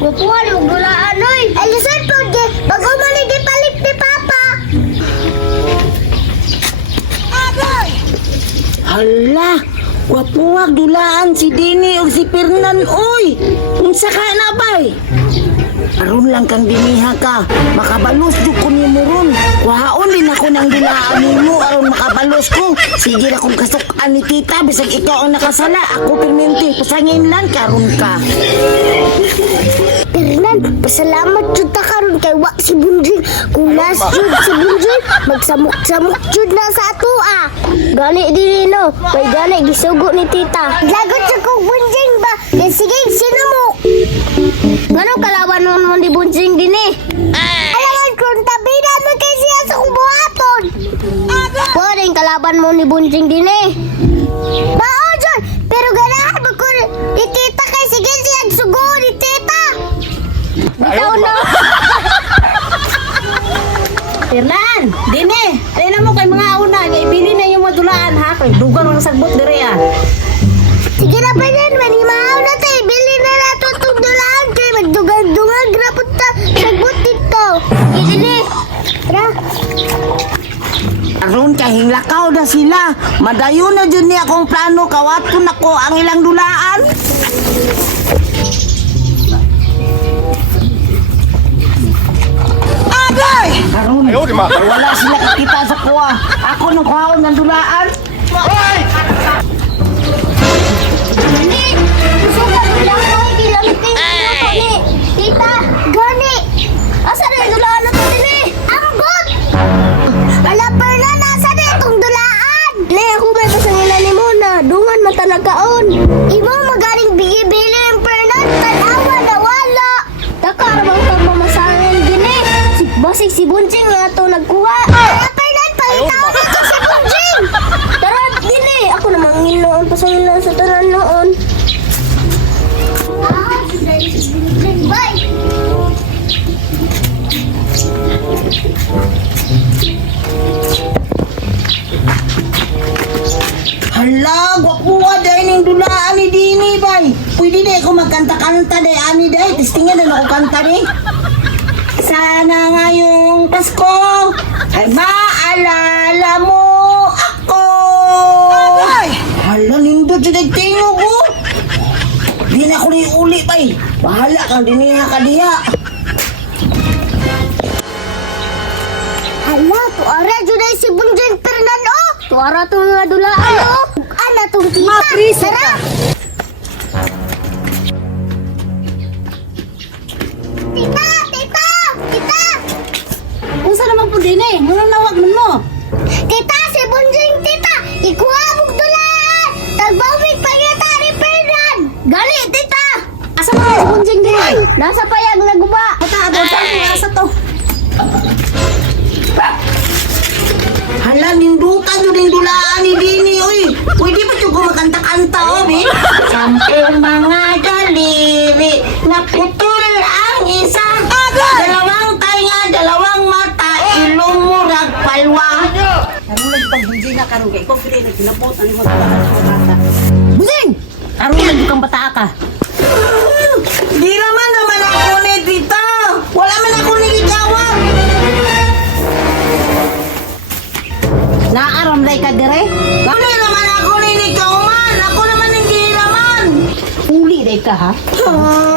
Wapuan, magdulaan, oy. Alisan po, bago mali di palit ni Papa. Agoy! Hala, wapuwag dulaan si Dini o si Fernan, oy. Unsa ka na bay? Aron lang kang diniha ka, makabalos jud ko ni Muron. Kuhaon din ako ng dulaan nimo aron makabalos ko. Sige na kung kasukan ni tita, bisag ikaw ang nakasala. Ako perminti, pasangin lang karon ka. Fernan, pasalamat jud ta karon kay wa si Bunjing. Kung nas jud si Bunjing, magsamok-samok jud na sa ato ah. Gani din no, kay gani gisugo ni tita. Lagot sa kong Bunjing ba? Sige, sinamok. Ngano kalaban mo ni Bunjing din eh? Alangan kung tabi namin kay siya sa kong buhaton. Pwedeng kalaban mo ni Bunjing din eh. Mao jud, pero ganahan mo ko ni tita kay sige siya sugo ni tita. Bitaw na. Fernan, Dini, alin na mo kay mga una, ngay bili na yung madulaan ha, kay dugang lang sagbot dire ah. Sige na pa yan, manimaw na tayo. Bili na nato itong dulaan kay magdugang-dugang rapot ta. Sagbot dito. Sige, tara. Aron kahing lakaw na sila. Madayon na jud ni akong plano, kawat ko nako ang ilang dulaan. Agay! Aron, wala sila kakita sa kuha. Ako nung kuhaon ng dulaan. Gani! Gusto ka dulaan ko. Kilamitin ko ni. Tita, gani! Asa na yung dulaan na ito, Dini? Ambot! Wala pa na, nasa na itong dulaan? Ne, ako ba ito sa nila ni Mona? Dungan matalagaon. Ibang magaling bigi-bili ng Fernan, tanawa na wala. Takarabang pagmamasahin, Dini. Basig si Bunjing nga ito nagkuha. Fernan, pangitaw mo ito si Bunjing! Tara, Dini! Ako namang nginoon pa sa nila sa tanan noon. Bye! Hala, gwapuwa dahil ng dulaan ni Dini, bay. Pwede na ako magkanta-kanta dahil ani dahil. Testingan na ako kanta dahil. Sana ngayong Pasko ay maalala mo ako. Hala, nindot siya nagtingog ko. Di na ako uli, bay. Bahala kang diniha ka diha. Hala, tuara dyan si Bunjing Fernan, oh! Tuara itong mga dulaan, oh! Ana itong tita! Tara! Tita! Tita! Tita! Unsa naman po Dini, muna nawag mo. Tita! Si Bunjing, tita! Ikuha mong dulaan! Tagbawig pa niya ni Fernan! Gali, tita! Asa mo si Bunjing Dini? Nasa payag na guba! Ata, asa to. Hala, nindutan yun yung dulaan ni Dini, oy. Pwede ba siya kumakanta-kanta, oh, eh? Sampil mga daliri, naputol ang isa. Dalawang tainga, dalawang mata, ilong murag palwa. Karong nagpag-DJ na karong kay kung pili na kinapot ang mga bata. Busing! Karong nagkang bata ka. Di naman ako ni Tita. Wala man ako ni Ikawan. Naaram lay ka dire? Ano naman ako ni Ikawan? Ako naman hindi naman. Uli day ka ha? No, no.